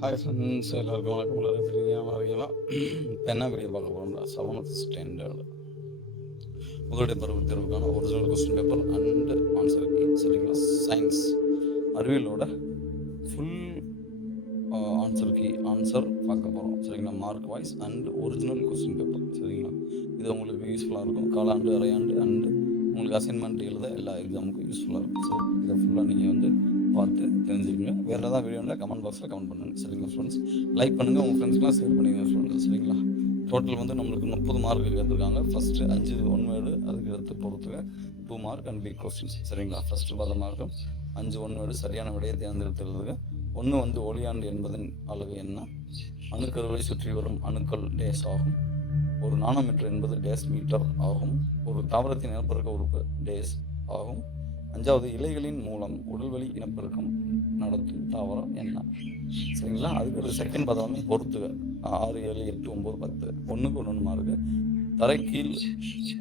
Hi friends, எல்லாருக்கும் வணக்கம். எல்லாரும் ஃப்ரீயாக வரீங்களா? இப்போ என்ன வீடியோ பார்க்க போகிறோம்னா 7th ஸ்டாண்டர்டு உங்களுடைய பருவத் தேர்வுக்கான original question paper and answer key, சரிங்களா? சயின்ஸ் அறிவியலோட ஃபுல் ஆன்சர் கீ ஆன்சர் பார்க்க போகிறோம், சரிங்களா? Mark wise and original question paper, சரிங்களா? இது உங்களுக்கு யூஸ்ஃபுல்லாக இருக்கும். காலாண்டு, அரையாண்டு அண்டு உங்களுக்கு அசைன்மெண்ட் எழுத எல்லா எக்ஸாமுக்கும் யூஸ்ஃபுல்லாக இருக்கும். சரி, இதை ஃபுல்லாக நீங்கள் பார்த்து தெரிஞ்சுக்கங்க. வேறு ஏதாவது வீடியோ இருந்தால் கமெண்ட் பாக்ஸில் கமெண்ட் பண்ணுங்கள், சரிங்களா ஃப்ரெண்ட்ஸ்? லைக் பண்ணுங்கள், உங்கள் ஃப்ரெண்ட்ஸ்க்குலாம் ஷேர் பண்ணுங்கள் ஃப்ரெண்ட்ஸ், சரிங்களா? டோட்டல் நம்மளுக்கு 30 மார்க்கு கேட்டிருக்காங்க. ஃபஸ்ட்டு 5 ஒன் வேர்டு, அதுக்கு எடுத்து பொறுத்துக்க 2 மார்க் அண்ட் பிக் கொஸ்டின்ஸ், சரிங்களா? ஃபஸ்ட்டு 10 மார்க்கும் 5 ஒன் வேர்டு சரியான விடையை தேர்ந்தெடுத்துறதுக்கு. ஒன்று ஒளியாண்டு என்பதன் அளவு என்ன? அணுக்கருவை சுற்றி வரும் அணுக்கள் டேஸ் ஆகும். ஒரு நானோமீட்டர் என்பது டேஸ் மீட்டர் ஆகும். ஒரு தாவரத்தின் இனப்பெருக்க உறுப்பு டேஸ் ஆகும். 5வது, இலைகளின் மூலம் உடல்வெளி இனப்பெருக்கம் நடத்தும் தாவரம் என்ன? சரிங்களா? அதுக்கு ஒரு செகண்ட் பதமே பொறுத்துக. 6, 7, 8, 9, 10 ஒன்றுக்கு 1 மார்க்கு. தரைக்கீழ்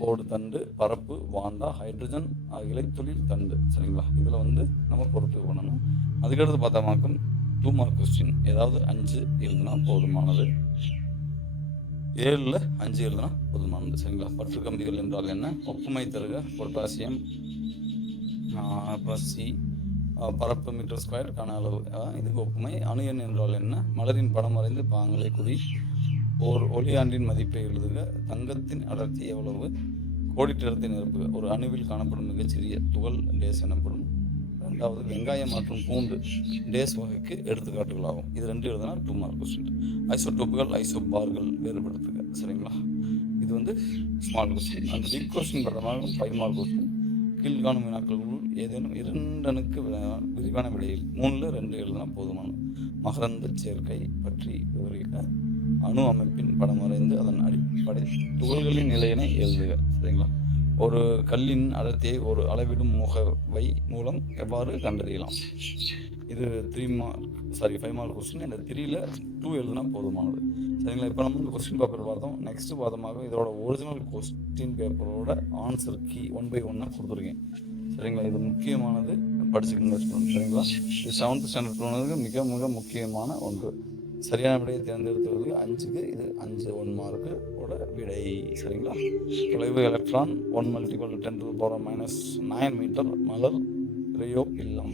ஓடு தண்டு, பரப்பு, வாண்டா, ஹைட்ரஜன், இலைத்தொழில் தண்டு, சரிங்களா? இதில் நம்ம பொறுத்து பண்ணணும். அதுக்கடுத்து பார்த்தோமாக்கும் 2 மார்க் கொஸ்டின். ஏதாவது 5 எழுதுனா போதுமானது. 7ல் 5 எழுதுனா போதுமானது, சரிங்களா? பற்று கம்பிகள் என்றால் என்ன? ஒப்புமை தருக. பொட்டாசியம் +C, பரப்பு மீட்டர் ஸ்கொயர், கன அளவு, இதுக்கு ஒப்புமை. அணு எண் என்றால் என்ன? மலரின் படம் வரைந்து பாங்களை குறி. ஓர் ஒளியாண்டின் மதிப்பை எழுதுக. தங்கத்தின் அடர்த்தி எவ்வளவு? கோடிட்டத்தை நிரப்புக. ஒரு அணுவில் காணப்படும் மிகச்சிறிய துகள் டேஸ் எனப்படும். 2வது, வெங்காயம் மற்றும் பூண்டு டேஸ் வகைக்கு எடுத்துக்காட்டுகளாகும். இது 2 எழுதுனா 2 மார்க் கொஸ்டின். ஐசோடோப்புகள், ஐசோபார்கள் வேறுபடுத்துக, சரிங்களா? இது ஸ்மால் கொஸ்டின். அந்த பிக் கொஸ்டின் பிரதமாக 5 மார்க் கொஸ்டின். கீழ்காணும் வினாக்களுள் ஏதேனும் 2 விரிவான விடையில் 3ல் 2 எழுதுனா போதுமானது. மகரந்த சேர்க்கை பற்றி விவரிக்க. அணு அமைப்பின் படம் வரைந்து அதன் அடிப்படை துகள்களின் நிலையினை எழுதுக, சரிங்களா? ஒரு கல்லின் அடர்த்தியை ஒரு அளவிடும் முகவை மூலம் எவ்வாறு கண்டறியலாம்? இது 5 மார்க் கொஸ்டின். இந்த 3ல் 2 எழுதுனா போதுமானது, சரிங்களா? இப்போ நம்ம கொஸ்டின் பேப்பர் பார்த்தோம். நெக்ஸ்ட் பார்த்தமாக இதோட ஒரிஜினல் கொஸ்டின் பேப்பரோட ஆன்சர் கீ 1 by 1 கொடுத்துருக்கேன், சரிங்களா? இது முக்கியமானது, படிச்சுக்கோங்க, சரிங்களா? இது 7th ஸ்டாண்டர்ட் போனதுக்கு மிக மிக முக்கியமான ஒன்று. சரியான விடையை தேர்ந்தெடுத்துவது 5க்கு இது 5 1 மார்க்கு விடை, சரிங்களா? தொலைவு எலக்ட்ரான் 1 × 10⁻⁹ மீட்டர். மலர் ரியோ இல்லம்.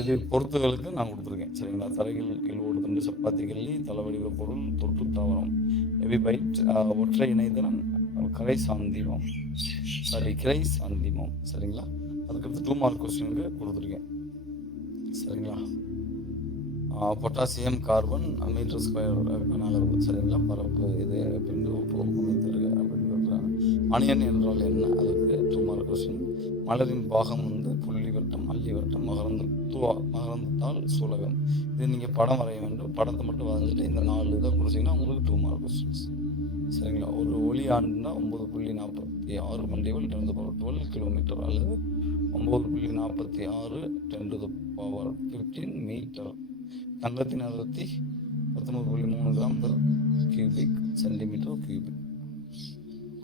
இது பொறுத்துகளுக்கு நான் கொடுத்துருக்கேன், சரிங்களா? தரையில் கீழ் ஓடு தண்டு, சப்பாத்தி கல்லி, தலைவடிவ பொருள், தொற்று தாவரம், எபிபைட், ஒற்றை இணைதனம், கிரை சாந்திமம், சரிங்களா? அதுக்கடுத்து 2 மார்க் கொஸ்டினுக்கு கொடுத்துருக்கேன், சரிங்களா? பொட்டாசியம், கார்பன் மீட்டர் ஸ்கொயர் கன அளவு, சரிங்களா? பரப்பு இது அப்படின்னு ஒப்புமை தருக அப்படின்னு சொல்கிறாங்க. அணியன் என்றால் என்ன? அதுக்கு 2 மார்க் கொஸ்டின். மலரின் பாகம் புள்ளி வட்டம், அல்லி வட்டம், மகரந்தத்தால் சூலகம். இது நீங்கள் படம் வரைய வேண்டும். படத்தை மட்டும் வரைஞ்சிட்டு இந்த 4 இதை கொடுத்தீங்கன்னா உங்களுக்கு 2 மார்க் கொஸ்டின்ஸ், சரிங்களா? ஒரு ஒளி ஆண்டுனா 9.46 × 10⁻12 கிலோமீட்டர் அல்லது 9.46 × 10⁻15 மீட்டர். தங்கத்தின் அடர்த்தி 19.3 g/cm3.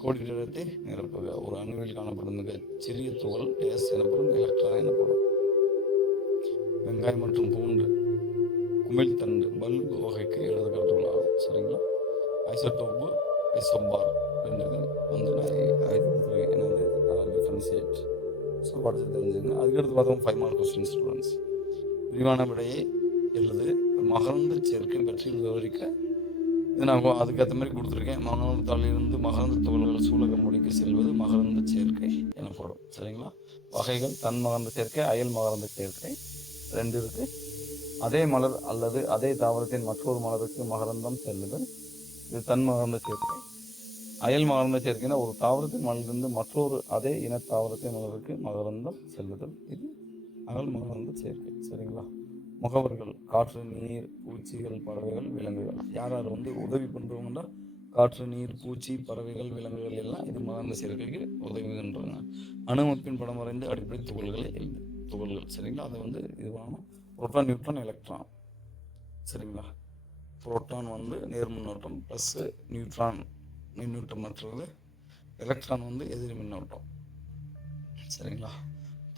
கோடிட்டத்தை நிரப்புக. ஒரு அணுவில் காணப்படும் மிக சிறிய துகள் டேஸ் எனப்படும், எலக்ட்ரான் எனப்படும். வெங்காயம் மற்றும் பூண்டு குமிழ்தண்டு பல்பு வகைக்கு எடுத்துக்காட்டுகளாகும், சரிங்களா? ஐசோடோப்பு, ஐசோபார் 2 நான் டிஃபரன்சியேட். ஸோ படித்து தெரிஞ்சுங்க. அதுக்கடுத்து பார்த்தோம் 5 மார்க் கொஸ்டின் ஸ்டூடெண்ட்ஸ். விரிவான விடையை எழுது. மகரந்த சேர்க்கை பற்றி விவரிக்க. இது நான் அதுக்கேற்ற மாதிரி கொடுத்துருக்கேன். மகரந்தத்தாலிருந்து மகரந்த துகள்கள் சூலக மொழிக்கு செல்வது மகரந்த சேர்க்கை எனப்படும், சரிங்களா? வகைகள்: தன் மகரந்த சேர்க்கை, அயல் மகரந்த சேர்க்கை 2 இருக்குது. அதே மலர் அல்லது அதே தாவரத்தின் மற்றொரு மலருக்கு மகரந்தம் செல்லுதல், இது தன் மகரந்த சேர்க்கை. அயல் மகரந்த சேர்க்கைனா ஒரு தாவரத்தின் மலரிலிருந்து மற்றொரு அதே இன தாவரத்தின் மலருக்கு மகரந்தம் செல்லுதல், இது அகல் மகரந்த சேர்க்கை, சரிங்களா? முகவர்கள்: காற்று, நீர், பூச்சிகள், பறவைகள், விலங்குகள். யார் உதவி பண்ணுறவங்கன்னா காற்று, நீர், பூச்சி, பறவைகள், விலங்குகள் எல்லாம் இது மகரந்த சேர்க்கைக்கு உதவி பண்ணுறாங்க. அணுமப்பின் படம் வரைந்து அடிப்படை துகள்களை எழுது. துகள்கள், சரிங்களா? அதை இது பண்ணணும். புரோட்டான், நியூட்ரான், எலக்ட்ரான், சரிங்களா? புரோட்டான் நேர் மின்னோட்டம் ப்ளஸ், நியூட்ரான் மின்னூட்டமற்றது, எலக்ட்ரான் எதிர் மின்னோட்டம், சரிங்களா?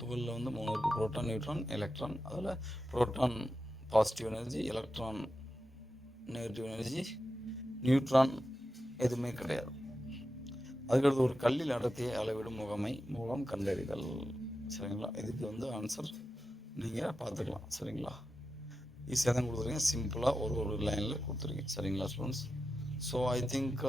துகளில் 3 இருக்குது: புரோட்டான், நியூட்ரான், எலக்ட்ரான். அதில் proton positive energy, electron negative energy, neutron எதுவுமே கிடையாது. அதுக்கடுத்து ஒரு கல்லில் அடர்த்தியை அளவிடும் முகமை மூலம் கண்டறிதல். சரிங்களா, இதுக்கு வந்து ஆன்சர் நீங்கள் பார்த்துக்கலாம். சரிங்களா, ஈஸியாக தான் கொடுத்துருக்கீங்க, சிம்பிளாக ஒரு லைனில் கொடுத்துருக்கீங்க. சரிங்களா ஸ்டூடெண்ட்ஸ்? ஸோ ஐ திங்க்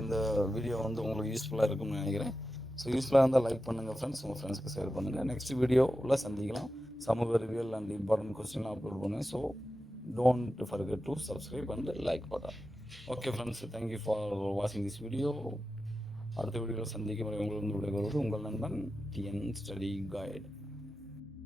இந்த வீடியோ வந்து உங்களுக்கு யூஸ்ஃபுல்லாக இருக்கும்னு நினைக்கிறேன். ஸோ யூஸ்ஃபுல்லாக இருந்தால் லைக் பண்ணுங்கள் ஃப்ரெண்ட்ஸ், உங்கள் ஃப்ரெண்ட்ஸ்க்கு ஷேர் பண்ணுங்கள். நெக்ஸ்ட் வீடியோவில் சந்திக்கலாம். சமூக அறிவியல் அண்ட் இம்பார்ட்டன்ட் கொஸ்டின் அப்லோட் பண்ணுவேன். So don't forget to subscribe and like button. Okay friends, thank you for வாட்சிங் திஸ் வீடியோ. அடுத்த வீடியோவில் சந்திக்கும் வரை உங்கள் வந்து விடைபெறுவது உங்கள் நண்பன் டிஎன் ஸ்டடி கைடு.